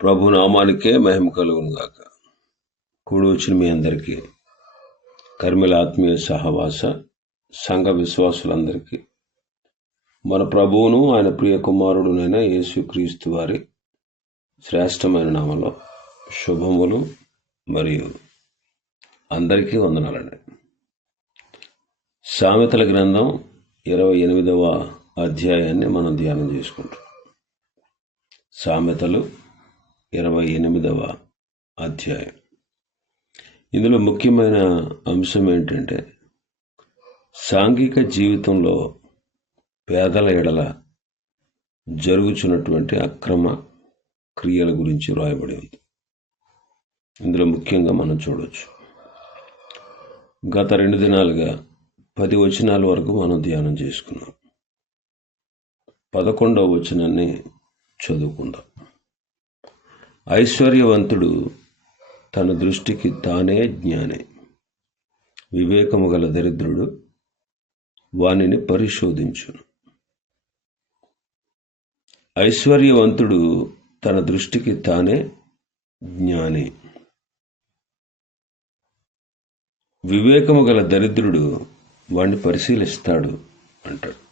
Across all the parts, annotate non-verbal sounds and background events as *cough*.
ప్రభు నామానికే మహిమ కలుగును గాక కూడి వచ్చిన మీ అందరికీ కర్మిల ఆత్మీయ సహవాస సంఘ విశ్వాసులందరికీ మన ప్రభువును ఆయన ప్రియ కుమారుడునైన యేసుక్రీస్తు వారి శ్రేష్టమైన నామలో శుభములు మరియు అందరికీ వందనాలండి. సామెతల గ్రంథం ఇరవై ఎనిమిదవ అధ్యాయాన్ని మనం ధ్యానం చేసుకుంటాం సామెతలు ఇరవై ఎనిమిదవ అధ్యాయం. ఇందులో ముఖ్యమైన అంశం ఏంటంటే సాంఘిక జీవితంలో పేదల ఎడల జరుగుచున్నటువంటి అక్రమ క్రియల గురించి వ్రాయబడి ఉంది ఇందులో ముఖ్యంగా మనం చూడవచ్చు గత రెండు దినాలుగా పది వచనాల వరకు మనం ధ్యానం చేసుకున్నాం. పదకొండవ వచనాన్ని చదువుకుందాం. ఐశ్వర్యవంతుడు తన దృష్టికి తానే జ్ఞానే. వివేకము గల దరిద్రుడు వానిని పరిశోధించును. ఐశ్వర్యవంతుడు తన దృష్టికి తానే జ్ఞాని. వివేకము గల దరిద్రుడు వాణ్ణి పరిశీలిస్తాడు అంటాడు.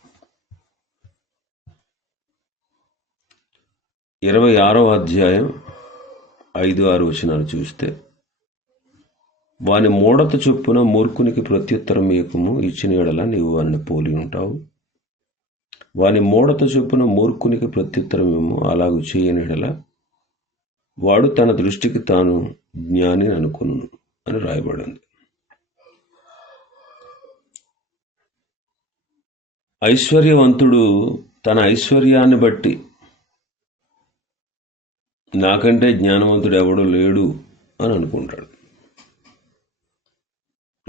ఇరవై ఆరో అధ్యాయం ఐదు ఆరు వచనాలు చూస్తే వాని మూడత చొప్పున మూర్ఖునికి ప్రత్యుత్తరం ఏకము ఇచ్చిన ఎడల నీవు వారిని పోలి ఉంటావు. వాని మూడత చొప్పున మూర్ఖునికి ప్రత్యుత్తరం ఏమో అలాగూ చేయని ఎడల వాడు తన దృష్టికి తాను జ్ఞాని అనుకును అని రాయబడింది. ఐశ్వర్యవంతుడు తన ఐశ్వర్యాన్ని బట్టి నాకంటే జ్ఞానవంతుడు ఎవడు లేడు అని అనుకుంటాడు.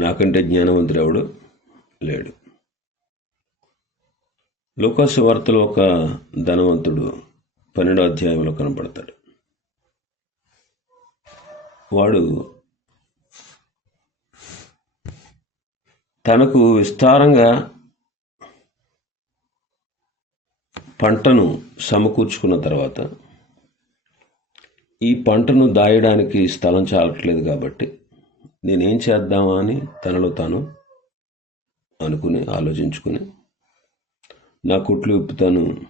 నాకంటే జ్ఞానవంతుడు ఎవడు లేడు. లోకాసు వార్తలో ఒక ధనవంతుడు పన్నెండో అధ్యాయంలో కనపడతాడు వాడు తనకు విస్తారంగా పంటను సమకూర్చుకున్న తర్వాత ఈ పంటను దాయడానికి స్థలం చాలట్లేదు కాబట్టి నేనేం చేద్దామా అని తనలో తాను అనుకుని ఆలోచించుకుని నా కుట్లు ఇప్పుతాను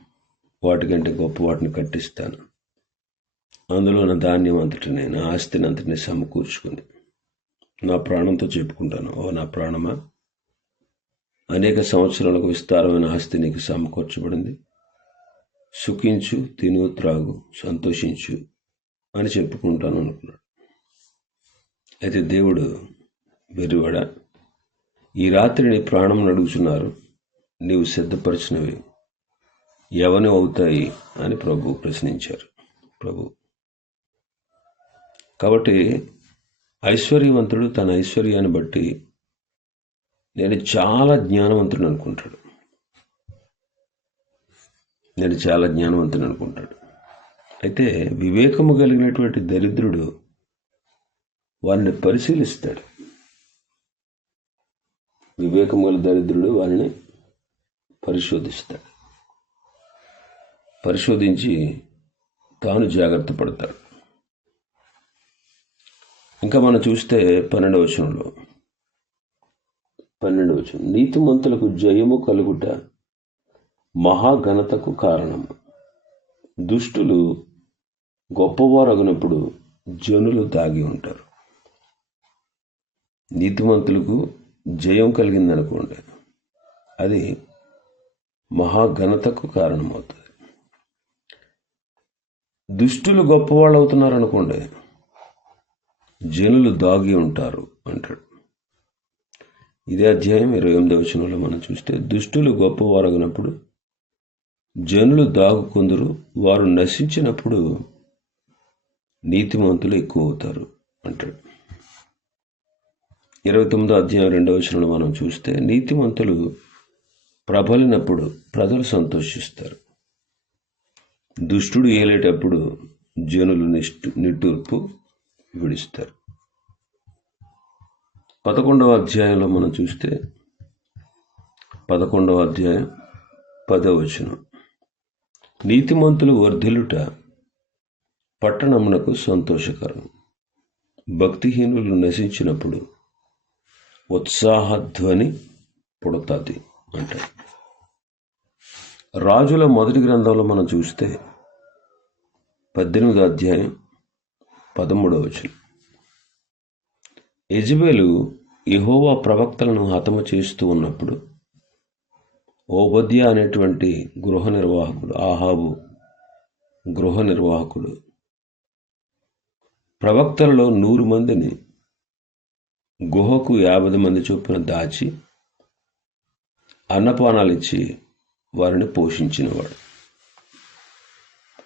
వాటికంటే గొప్ప వాటిని కట్టిస్తాను. అందులో నా ధాన్యం అంతటిని నా ఆస్తిని అంతటిని సమకూర్చుకుని నా ప్రాణంతో చెప్పుకుంటాను. ఓ నా ప్రాణమా? అనేక సంవత్సరాలకు విస్తారమైన ఆస్తి నీకు సమకూర్చబడింది. సుఖించు తిను త్రాగు సంతోషించు. అని చెప్పుకుంటాను అనుకున్నాడు. అయితే దేవుడు వెర్రివాడ ఈ రాత్రి నీ ప్రాణం అడుగుతున్నారు నీవు సిద్ధపరిచినవి ఎవని అవుతాయి అని ప్రభు ప్రశ్నించారు. ప్రభు కాబట్టి ఐశ్వర్యవంతుడు తన ఐశ్వర్యాన్ని బట్టి నేను చాలా జ్ఞానవంతుడు అనుకుంటాడు. నేను చాలా జ్ఞానవంతుడు అనుకుంటాడు. అయితే వివేకము కలిగినటువంటి దరిద్రుడు వారిని పరిశీలిస్తాడు. వివేకము గల దరిద్రుడు వారిని పరిశోధిస్తాడు. పరిశోధించి తాను జాగ్రత్త పడతాడు. ఇంకా మనం చూస్తే పన్నెండవ వచనంలో. పన్నెండవ వచనం. నీతిమంతులకు జయము కలుగుట మహాఘనతకు కారణం దుష్టులు గొప్పవారు అగినప్పుడు జనులు దాగి ఉంటారు. నీతిమంతులకు జయం కలిగిందనుకోండి. అది మహాఘనతకు కారణమవుతుంది. దుష్టులు గొప్పవాళ్ళు అవుతున్నారు అనుకోండి జనులు దాగి ఉంటారు అంటాడు. ఇదే అధ్యాయం ఇరవై ఎనిమిదవ వచనంలో మనం చూస్తే దుష్టులు గొప్పవారగినప్పుడు జనులు దాగుకుందరు వారు నశించినప్పుడు నీతిమంతులు ఎక్కువ అవుతారు అంటాడు. ఇరవై తొమ్మిదో అధ్యాయం రెండవ వచనంలో మనం చూస్తే నీతిమంతులు ప్రబలినప్పుడు ప్రజలు సంతోషిస్తారు. దుష్టుడు ఏలేటప్పుడు జనులు నిష్ఠు నిట్టూర్పు విడిస్తారు. పదకొండవ అధ్యాయంలో మనం చూస్తే పదకొండవ అధ్యాయం పదవచనం నీతిమంతులు వర్ధిల్లుట పట్టణమునకు సంతోషకరం. భక్తిహీనులు నశించినప్పుడు ఉత్సాహధ్వని పుడతాది అంటారు. రాజుల మొదటి గ్రంథంలో మనం చూస్తే పద్దెనిమిదో అధ్యాయం పదమూడవ వచనం. యజ్బేలు యెహోవా ప్రవక్తలను హతము చేస్తూ ఉన్నప్పుడు ఓబద్య అనేటువంటి గృహ నిర్వాహకుడు ఆహాబు గృహ నిర్వాహకుడు ప్రవక్తలలో నూరు మందిని గుహకు యాభై మంది చొప్పున దాచి అన్నపానాలు ఇచ్చి వారిని పోషించినవాడు.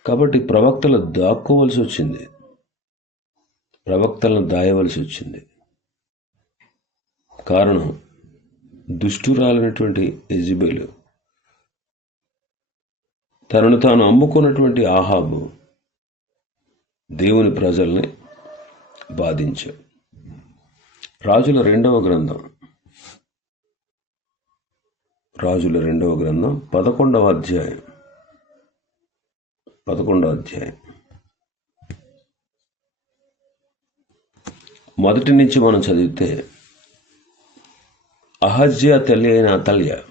కాబట్టి ప్రవక్తలు దాక్కోవలసి వచ్చింది. ప్రవక్తలను దాయవలసి వచ్చింది. కారణం దుష్టురాలైనటువంటి ఎజిబేలు తనను తాను అమ్ముకున్నటువంటి ఆహాబు దేవుని ప్రజల్ని బాధించాడు రాజుల రెండవ గ్రంథం. రాజుల రెండవ గ్రంథం పదకొండవ అధ్యాయం. పదకొండవ అధ్యాయం. మొదటి నుంచి మనం చదివితే అహజ్య తల్లి అయిన అతల్య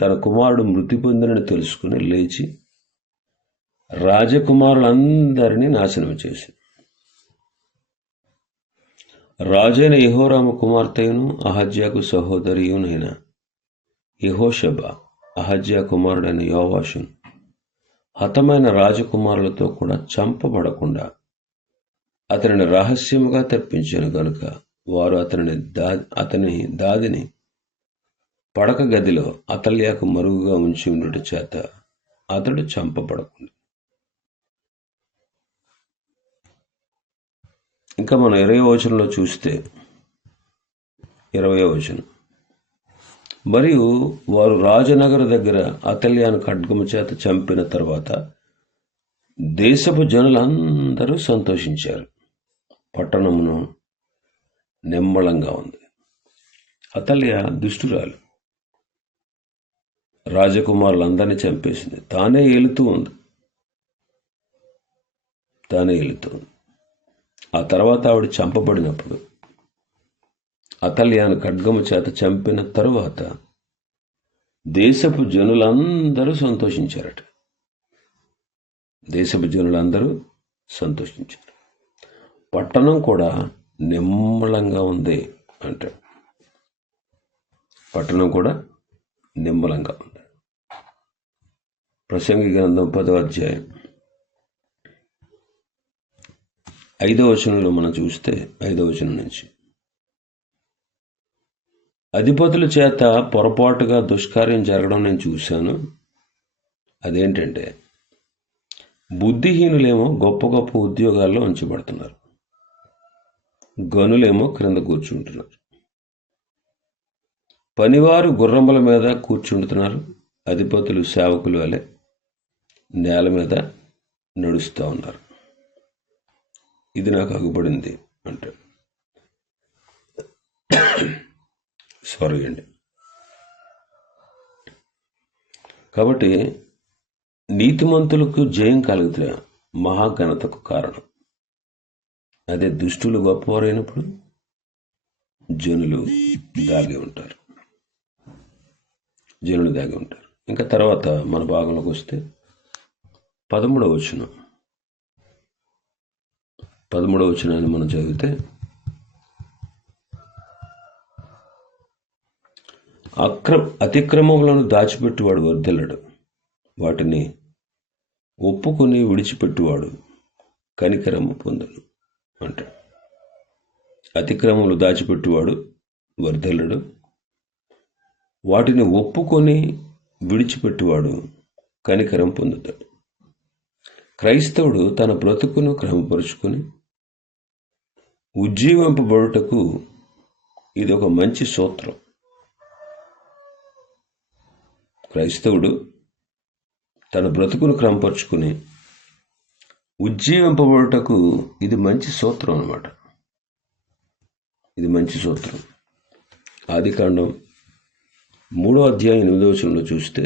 తన కుమారుడు మృతి పొందినని తెలుసుకుని లేచి రాజకుమారులందరినీ నాశనం చేసింది. రాజైన యహోరామ కుమార్తెను అహజ్యాకు సహోదరియునైన యహోషబ అహజ్యా కుమారుడైన యోవాషును హతమైన రాజకుమారులతో కూడా చంపబడకుండా అతనిని రహస్యముగా తెప్పించాను గనుక వారు అతనిని దా అతని దాదిని పడక గదిలో అతల్యాకు మరుగుగా ఉంచి ఉండుట చేత అతడు చంపబడకుండా. ఇంకా మనం ఇరవై వచనంలో చూస్తే ఇరవై వచనం. మరియు వారు రాజనగర దగ్గర అతల్యాను ఖడ్గము చేత చంపిన తర్వాత దేశపు జనులందరూ సంతోషించారు. పట్టణమును నిమ్మళంగా ఉంది. అతల్య దుష్టురాలు. రాజకుమారులందరినీ చంపేసింది. తానే ఏలుతూ ఉంది. తానే ఏలుతూ ఉంది. ఆ తర్వాత ఆవిడ చంపబడినప్పుడు అతల్యాను ఖడ్గము చేత చంపిన తరువాత దేశపు జనులందరూ సంతోషించారట. దేశపు జనులందరూ సంతోషించారు. పట్టణం కూడా నిమ్మలంగా ఉంది అంటే పట్టణం కూడా నిమ్మలంగా ఉంది. ప్రసంగి గ్రంథం పదో అధ్యాయం. ఐదో వచనంలో మనం చూస్తే ఐదో వచనం నుంచి. అధిపతుల చేత పొరపాటుగా దుష్కార్యం జరగడం నేను చూశాను. అదేంటంటే బుద్ధిహీనులేమో గొప్ప గొప్ప ఉద్యోగాల్లో ఉంచబడుతున్నారు. గనులేమో క్రింద కూర్చుంటున్నారు. పనివారు గుర్రముల మీద కూర్చుంటున్నారు. అధిపతులు సేవకులు వలె నేల మీద నడుస్తూ ఉన్నారు. ఇది నాకు అగుపడింది అంటే సారీ అండి. కాబట్టి నీతిమంతులకు జయం కలిగితే మహాఘనతకు కారణం. అదే దుష్టులు గొప్పవారైనప్పుడు జనులు దాగి ఉంటారు. జనులు దాగి ఉంటారు. ఇంకా తర్వాత మన భాగంలోకి వస్తే పదమూడవ వచ్చినాం పదమూడవ వచనాన్ని మనం చదివితే అక్ర అతిక్రమములను దాచిపెట్టువాడు వర్ధిల్లడు. వాటిని ఒప్పుకొని విడిచిపెట్టువాడు కనికరము పొందడు అంటాడు. అతిక్రమములు దాచిపెట్టువాడు వర్ధిల్లడు. వాటిని ఒప్పుకొని విడిచిపెట్టువాడు కనికరం పొందుతాడు. క్రైస్తవుడు తన బ్రతుకును క్రమపరుచుకొని ఉజ్జీవింపబడుటకు ఇది ఒక మంచి సూత్రం. క్రైస్తవుడు తన బ్రతుకును క్రమపరుచుకుని ఉజ్జీవింపబడుటకు ఇది మంచి సూత్రం అనమాట ఇది మంచి సూత్రం. ఆదికాండం మూడో అధ్యాయం ఎనిమిదో వచనంలో చూస్తే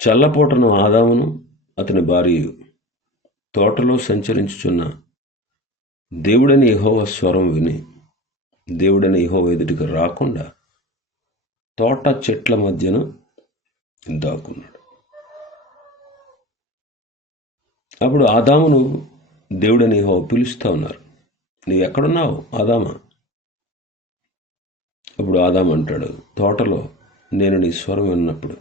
చల్లపోటను ఆదామును అతని భార్య తోటలో సంచరించుచున్న దేవుడని యహోవ స్వరం విని దేవుడని యహోవ ఎదుటికి రాకుండా తోట చెట్ల మధ్యన దాక్కున్నాడు. అప్పుడు ఆదామును దేవుడని యహోవ పిలుస్తా ఉన్నారు. నువ్వు ఎక్కడున్నావు ఆదామా? అప్పుడు ఆదాం అంటాడు తోటలో నేను నీ స్వరం విన్నప్పుడు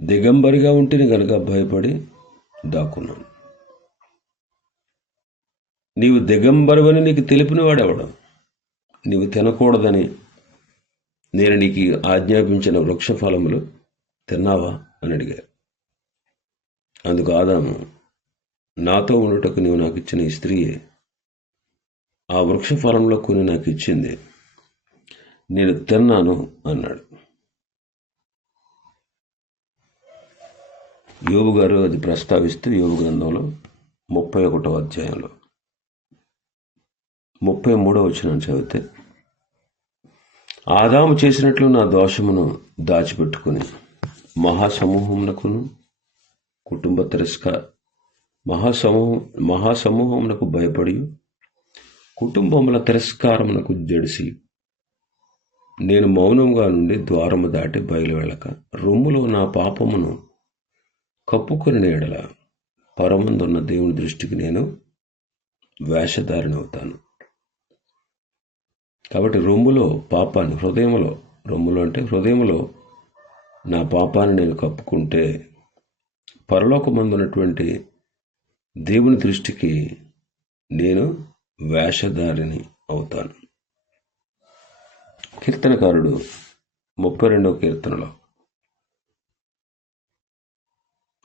దిగంబరిగా ఉంటేనే గనుక భయపడి దాక్కున్నాను. నీవు దిగంబరువని నీకు తెలిపినవాడెవడం? నీవు తినకూడదని నేను నీకు ఆజ్ఞాపించిన వృక్ష ఫలములు తిన్నావా? అని అడిగారు. అందుకు ఆదాము నాతో ఉండటకు నీవు నాకు ఇచ్చిన ఈ స్త్రీయే ఆ వృక్ష ఫలంలో కొన్ని నాకు ఇచ్చింది నేను తిన్నాను అన్నాడు. యోబు గారు అది ప్రస్తావిస్తూ యోబు గ్రంథంలో ముప్పై ఒకటో అధ్యాయంలో ముప్పై మూడో వచ్చిన చదివితే ఆదాము చేసినట్లు నా దోషమును దాచిపెట్టుకుని మహాసమూహమునకును కుటుంబ తిరస్కార మహాసమూహం మహాసమూహమునకు భయపడి కుటుంబముల తిరస్కారమునకు జడిసి నేను మౌనంగా నుండి ద్వారము దాటి బయలు వెళ్ళక రొమ్ములో నా పాపమును కప్పుకొని నేడల పరమందున్న దేవుని దృష్టికి నేను వేషధారినవుతాను. కాబట్టి రొమ్ములో పాపాన్ని హృదయంలో రొమ్ములో అంటే హృదయంలో నా పాపాన్ని నేను కప్పుకుంటే పరలోకమందున్నటువంటి దేవుని దృష్టికి నేను వేషధారిని అవుతాను. కీర్తనకారుడు ముప్పై రెండవ కీర్తనలో.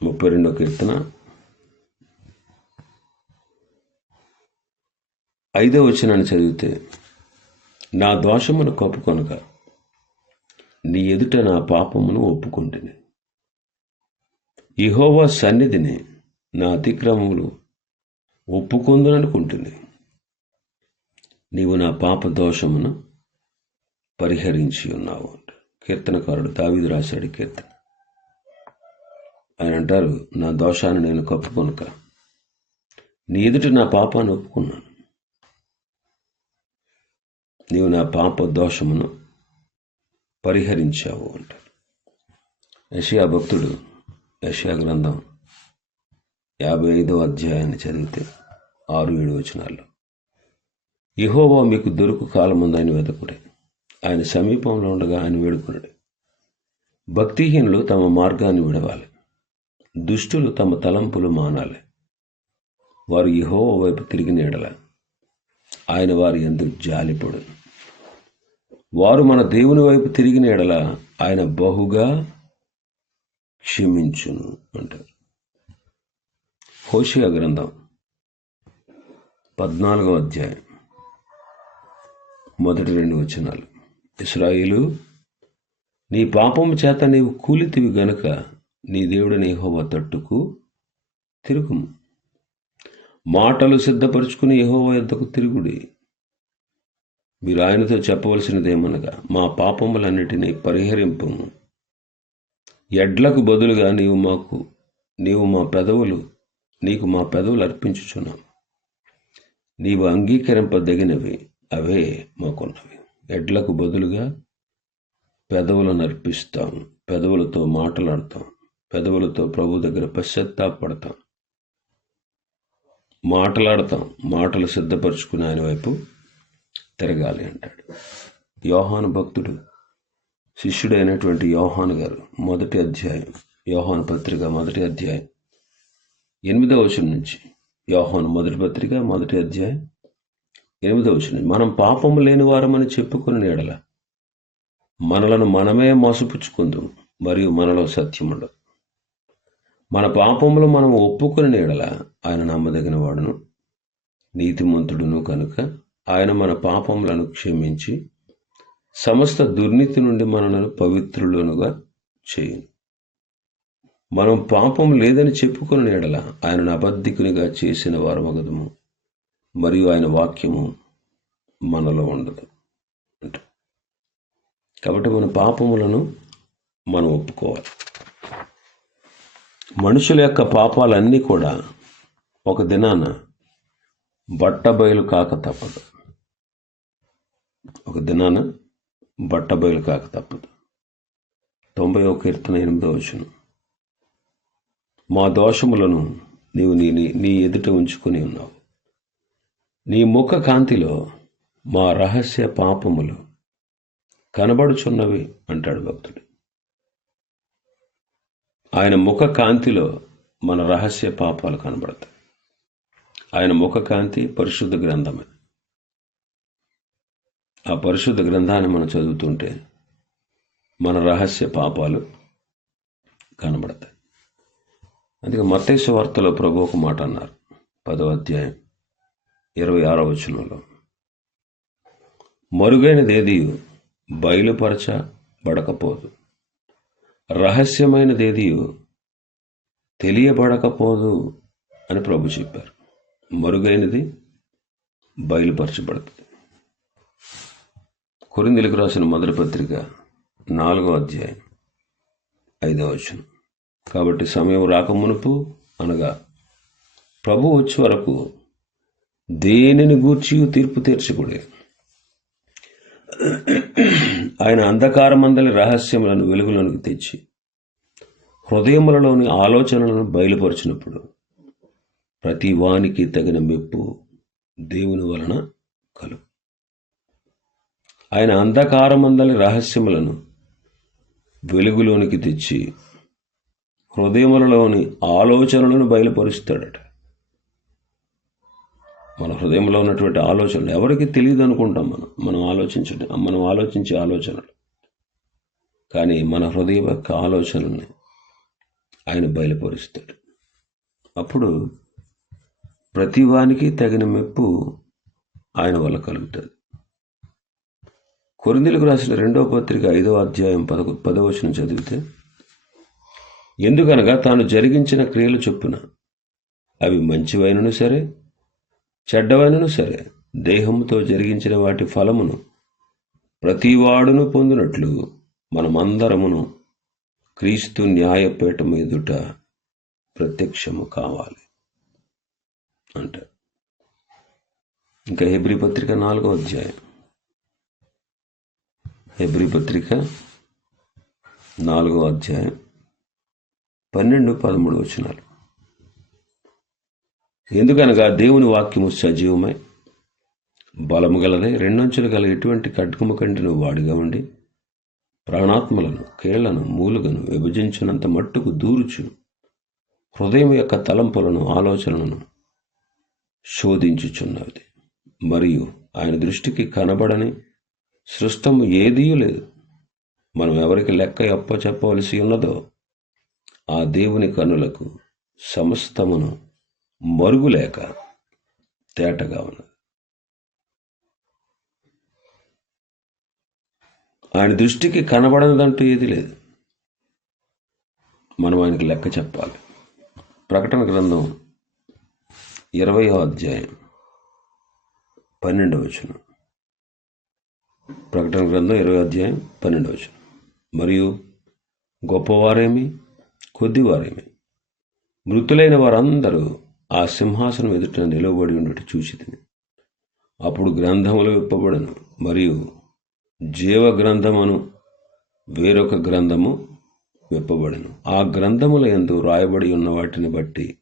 ముప్పై రెండవ కీర్తన ఐదవ వచనాన్ని చదివితే నా దోషమును కప్పుకొనక నీ ఎదుట నా పాపమును ఒప్పుకుంటుంది ఇహోవా సన్నిధిని నా అతిక్రమములు ఒప్పుకుందననుకుంటుంది నీవు నా పాప దోషమును పరిహరించి ఉన్నావు కీర్తనకారుడు దావిది రాశాడు కీర్తన. ఆయన అంటారు నా దోషాన్ని నేను కప్పుకొనక నీ ఎదుట నా పాపాన్ని ఒప్పుకున్నాను. నీవు నా పాప దోషమును పరిహరించావు అంటారు యషియా భక్తుడు యషియా గ్రంథం యాభై ఐదో అధ్యాయాన్ని చదివితే ఆరు ఏడు వచనాల్లో ఇహోవా మీకు దొరుకు కాలముందు ఆయన వెతకుడే ఆయన సమీపంలో ఉండగా ఆయన వేడుకున్నాడు భక్తిహీనులు తమ మార్గాన్ని విడవాలి దుష్టులు తమ తలంపులు మానాలి. వారు ఇహోవా వైపు తిరిగి నీడల ఆయన వారి ఎందుకు జాలిపడు వారు మన దేవుని వైపు తిరిగిన ఎడల ఆయన బహుగా క్షమించును అంటారు. హోషియా గ్రంథం పద్నాలుగో అధ్యాయం మొదటి రెండు వచనాలు. ఇస్రాయిలు నీ పాపం చేత నీవు కూలితివి గనుక నీ దేవుడిని యెహోవా తట్టుకు తిరుగుము. మాటలు సిద్ధపరుచుకుని యహోవా ఎంతకు తిరుగుడి. మీరు ఆయనతో చెప్పవలసినదేమనగా మా పాపములన్నిటినీ పరిహరింపు. ఎడ్లకు బదులుగా నీవు మాకు నీవు మా పెదవులు నీకు మా పెదవులు అర్పించుచున్నాం నీవు అంగీకరింపదగినవి అవే మాకున్నవి. ఎడ్లకు బదులుగా పెదవులను అర్పిస్తాం పెదవులతో మాట్లాడతాం పెదవులతో ప్రభు దగ్గర పశ్చత్తాపడతాం మాట్లాడతాం మాటలు సిద్ధపరచుకుని ఆయన వైపు తిరగాలి అంటాడు. యోహాను భక్తుడు శిష్యుడైనటువంటి యోహాను గారు మొదటి అధ్యాయం యోహాను పత్రిక మొదటి అధ్యాయం ఎనిమిదవ వచనం నుంచి. యోహాను మొదటి పత్రిక మొదటి అధ్యాయం ఎనిమిదవ వచనం మనం పాపము లేని వారమని చెప్పుకుని ఎడల మనలను మనమే మోసపుచ్చుకుందాం మరియు మనలో సత్యం ఉండదు. మన పాపములు మనం ఒప్పుకుని ఎడల ఆయన నమ్మదగిన వాడును నీతిమంతుడును కనుక ఆయన మన పాపములను క్షమించి సమస్త దుర్నీతి నుండి మనలను పవిత్రులనుగా చేయును. మనం పాపం లేదని చెప్పుకుని నీడల ఆయనను అబద్ధికునిగా చేసిన వారు మగదము మరియు ఆయన వాక్యము మనలో ఉండదు కాబట్టి మన పాపములను మనం ఒప్పుకోవాలి. మనుషుల యొక్క పాపాలన్నీ కూడా ఒక దినాన బట్టబయలు కాక తప్పదు. ఒక దినాన బట్టబయలు కాక తప్పదు. తొంభై ఒక కీర్తన ఎనిమిదో వచ్చును మా దోషములను నీవు నీ నీ- నీ ఎదుట ఉంచుకొని ఉన్నావు. నీ ముఖ కాంతిలో మా రహస్య పాపములు కనబడుచున్నవి అంటాడు భక్తుడు. ఆయన ముఖ కాంతిలో మన రహస్య పాపాలు కనబడతాయి. ఆయన ముఖ కాంతి పరిశుద్ధ గ్రంథమే. ఆ పరిశుద్ధ గ్రంథాన్ని మనం చదువుతుంటే మన రహస్య పాపాలు కనబడతాయి. అందుకే మత్తేసు వార్తలో ప్రభు ఒక మాట అన్నారు పదో అధ్యాయం ఇరవై ఆరో వచనంలో. మరుగైనది ఏది బయలుపరచబడకపోదు. రహస్యమైనదేది తెలియబడకపోదు అని ప్రభు చెప్పారు. మరుగైనది బయలుపరచబడుతుంది కొరిందులకు రాసిన మొదటి పత్రిక నాలుగో అధ్యాయం ఐదవ వచనం. కాబట్టి సమయం రాకమునుపు అనగా ప్రభు వచ్చే వరకు దేనిని గూర్చి తీర్పు తీర్చకూడే ఆయన అంధకారమందలి రహస్యములను వెలుగులోనికి తెచ్చి హృదయములలోని ఆలోచనలను బయలుపరిచినప్పుడు ప్రతి వానికి తగిన మెప్పు దేవుని వలన కలుగు. ఆయన అంధకారమందలి రహస్యములను వెలుగులోనికి తెచ్చి హృదయములలోని ఆలోచనలను బయలుపరుస్తాడట. మన హృదయంలో ఉన్నటువంటి ఆలోచనలు ఎవరికి తెలియదు అనుకుంటాం మనం. మనం ఆలోచించడం మనం ఆలోచించే ఆలోచనలు. కానీ మన హృదయం యొక్క ఆలోచనల్ని ఆయన బయలుపరుస్తాడు. అప్పుడు ప్రతివానికి తగిన మెప్పు ఆయన వల్ల కలుగుతుంది. కొరిందులకు రాసిన రెండవ పత్రిక ఐదవ అధ్యాయం పదకొ పదవచనం చదివితే ఎందుకనగా తాను జరిగించిన క్రియలు చొప్పున అవి మంచివైనను సరే చెడ్డవైనను సరే దేహంతో జరిగించిన వాటి ఫలమును ప్రతివాడును పొందినట్లు మనమందరమును క్రీస్తు న్యాయపీఠం ఎదుట ప్రత్యక్షము కావాలి. అంట. ఇంకా హెబ్రి పత్రిక నాలుగో అధ్యాయం. ఎబ్రి పత్రిక నాలుగో అధ్యాయం పన్నెండు పదమూడు వచనాలు. ఎందుకనగా దేవుని వాక్యము సజీవమై బలము గలదై రెండంచులు గల ఎటువంటి ఖడ్గము కంటిను నువ్వు వాడిగా ఉండి ప్రాణాత్మలను కేళ్ళను మూలుగను విభజించినంత మట్టుకు దూరుచు హృదయం యొక్క తలంపులను ఆలోచనలను శోధించుచున్నది. మరియు ఆయన దృష్టికి కనబడని సృష్టము ఏదీ లేదు. మనం ఎవరికి లెక్క అప్ప చెప్పవలసి ఉన్నదో ఆ దేవుని కనులకు సమస్తమును మరుగులేక తేటగా ఉన్నది. ఆయన దృష్టికి కనబడనిదంటూ ఏది లేదు. మనం ఆయనకి లెక్క చెప్పాలి. ప్రకటన గ్రంథం ఇరవయో అధ్యాయం పన్నెండవ వచనం. ప్రకటన గ్రంథం ఇరవై అధ్యాయం పన్నెండవ వచనం. మరియు గొప్పవారేమి? కొద్దివారేమి? మృతులైన వారందరూ ఆ సింహాసనం ఎదుట నిలవబడి ఉన్నట్టు చూసి అప్పుడు గ్రంథములు విప్పబడను మరియు జీవ గ్రంథమును వేరొక గ్రంథము విప్పబడను ఆ గ్రంథముల ఎందు రాయబడి ఉన్న వాటిని బట్టి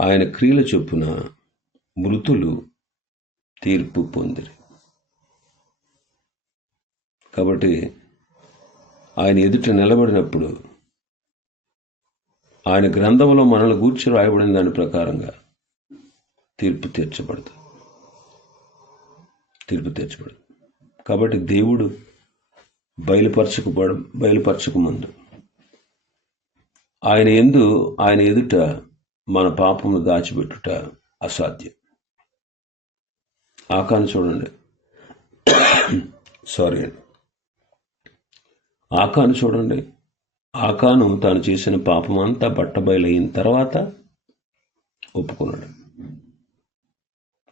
ఆయన క్రియల చొప్పున మృతులు తీర్పు పొందిరి. కాబట్టి ఆయన ఎదుట నిలబడినప్పుడు ఆయన గ్రంథంలో మనల్ని గూర్చి రాయబడిన దాని ప్రకారంగా తీర్పు తీర్చబడదు. తీర్పు తీర్చబడదు. కాబట్టి దేవుడు బయలుపరచకపోడ బయలుపరచక ముందు ఆయన ఎందు ఆయన ఎదుట మన పాపమును దాచిపెట్టుట అసాధ్యం. ఆకాన్ని చూడండి. *coughs* సారీ అండి. ఆకాను చూడండి. ఆకాను తాను చేసిన పాపం అంతా బట్టబయలైన తర్వాత ఒప్పుకున్నాడు.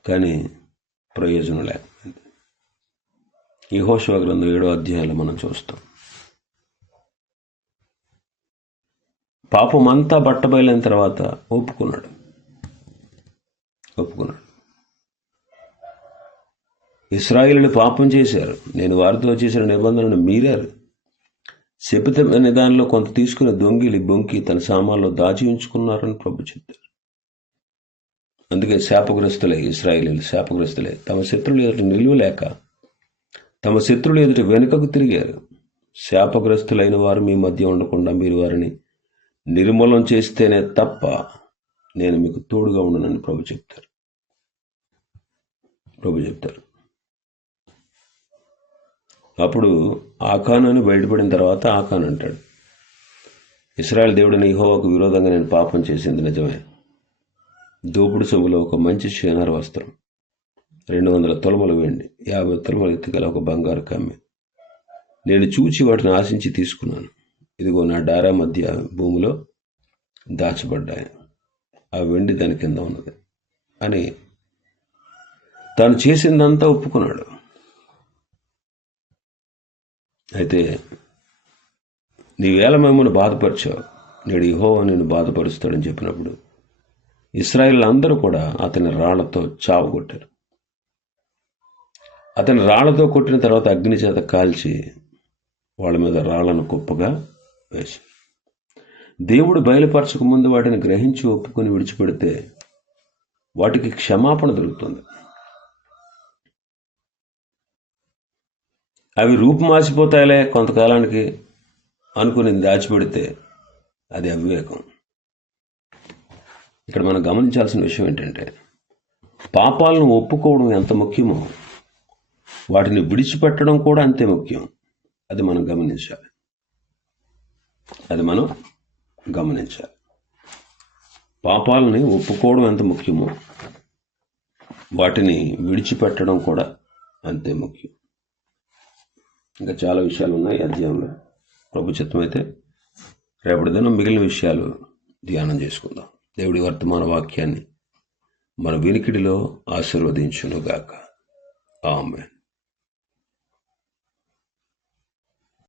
కానీ ప్రయోజనం లేకపోయింది ఈ గ్రంథం ఏడో అధ్యాయంలో మనం చూస్తాం. పాపం అంతా బట్టబయలైన తర్వాత ఒప్పుకున్నాడు. ఒప్పుకున్నాడు. ఇస్రాయిలు పాపం చేశారు. నేను వారితో చేసిన నిబంధనను మీరారు. శపితమైన దానిలో కొంత తీసుకుని దొంగిలి బొంకి తన సామాన్లో దాచి ఉంచుకున్నారని ప్రభు చెప్తారు అందుకే శాపగ్రస్తులే ఇస్రాయిలీలు శాపగ్రస్తులే తమ శత్రులు ఎదుట నిలువలేక తమ శత్రువులు ఎదుట వెనుకకు తిరిగారు. శాపగ్రస్తులైన వారు మీ మధ్య ఉండకుండా మీరు వారిని నిర్మూలన చేస్తేనే తప్ప నేను మీకు తోడుగా ఉండనని ప్రభు చెప్తారు. ప్రభు చెప్తారు. అప్పుడు ఆకానుని బయటపడిన తర్వాత ఆకాను అంటాడు ఇస్రాయల్ దేవుడిని ఇహోవాకు విరోధంగా నేను పాపం చేసింది నిజమే. దోపుడు సొమ్ములో ఒక మంచి షేనర్ వస్త్రం రెండు వందల తొలమలు వెండి యాభై తొలమలు ఎత్తుగల ఒక బంగారు కమ్మి. నేను చూచి వాటిని ఆశించి తీసుకున్నాను. ఇదిగో నా డారా మధ్య భూమిలో దాచబడ్డాయి. ఆ వెండి దాని కింద ఉన్నది అని తాను చేసిందంతా ఒప్పుకున్నాడు. అయితే నీవేళ మమ్మల్ని బాధపరిచావు నేడు ఇహోవా నేను బాధపరుస్తాడని చెప్పినప్పుడు ఇస్రాయిల్ అందరూ కూడా అతని రాళ్ళతో చావు కొట్టారు. అతని రాళ్ళతో కొట్టిన తర్వాత అగ్ని చేత కాల్చి వాళ్ళ మీద రాళ్ళను కుప్పగా వేశారు. దేవుడు బయలుపరచక ముందు వాటిని గ్రహించి ఒప్పుకొని విడిచిపెడితే వాటికి క్షమాపణ దొరుకుతుంది. అవి రూపు రూపుమాసిపోతాయిలే కొంతకాలానికి అనుకుని దాచిపెడితే అది అవివేకం. ఇక్కడ మనం గమనించాల్సిన విషయం ఏంటంటే పాపాలను ఒప్పుకోవడం ఎంత ముఖ్యమో వాటిని విడిచిపెట్టడం కూడా అంతే ముఖ్యం. అది మనం గమనించాలి. అది మనం గమనించాలి. పాపాలని ఒప్పుకోవడం ఎంత ముఖ్యమో వాటిని విడిచిపెట్టడం కూడా అంతే ముఖ్యం. ఇంకా చాలా విషయాలు ఉన్నాయి అధ్యాయంలో ప్రభు చిత్తమైతే అయితే రేపటి దినం మిగిలిన విషయాలు ధ్యానం చేసుకుందాం. దేవుడి వర్తమాన వాక్యాన్ని మన వినికిడిలో ఆశీర్వదించునుగాక. ఆమె